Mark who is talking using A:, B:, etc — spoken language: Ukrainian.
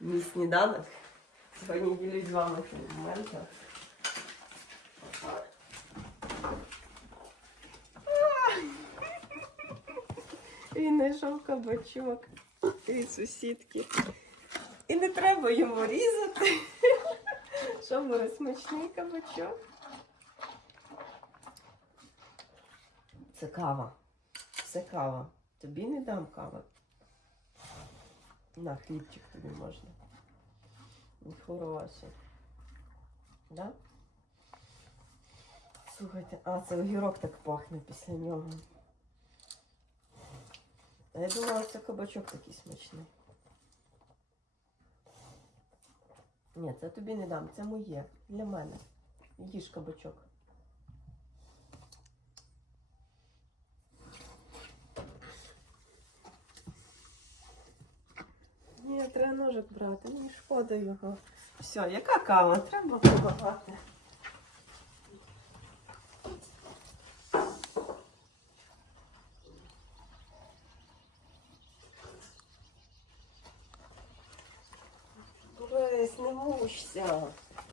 A: Мій сніданок. Сьогодні ділюсь з вами моментом. Він знайшов кабачок від сусідки. І не треба йому різати. Що буде смачний кабачок? Це кава. Це кава. Тобі не дам кави. На хлібчик тобі можна. Хороший. Да? Слухайте, а це огірок так пахне після нього. А я думала, це кабачок такий смачний. Ні, це тобі не дам, це моє. Для мене. Їж кабачок. Треба ножик брати, мені шкода його. Все, яка кава? Треба побагати. Борис, не мучся.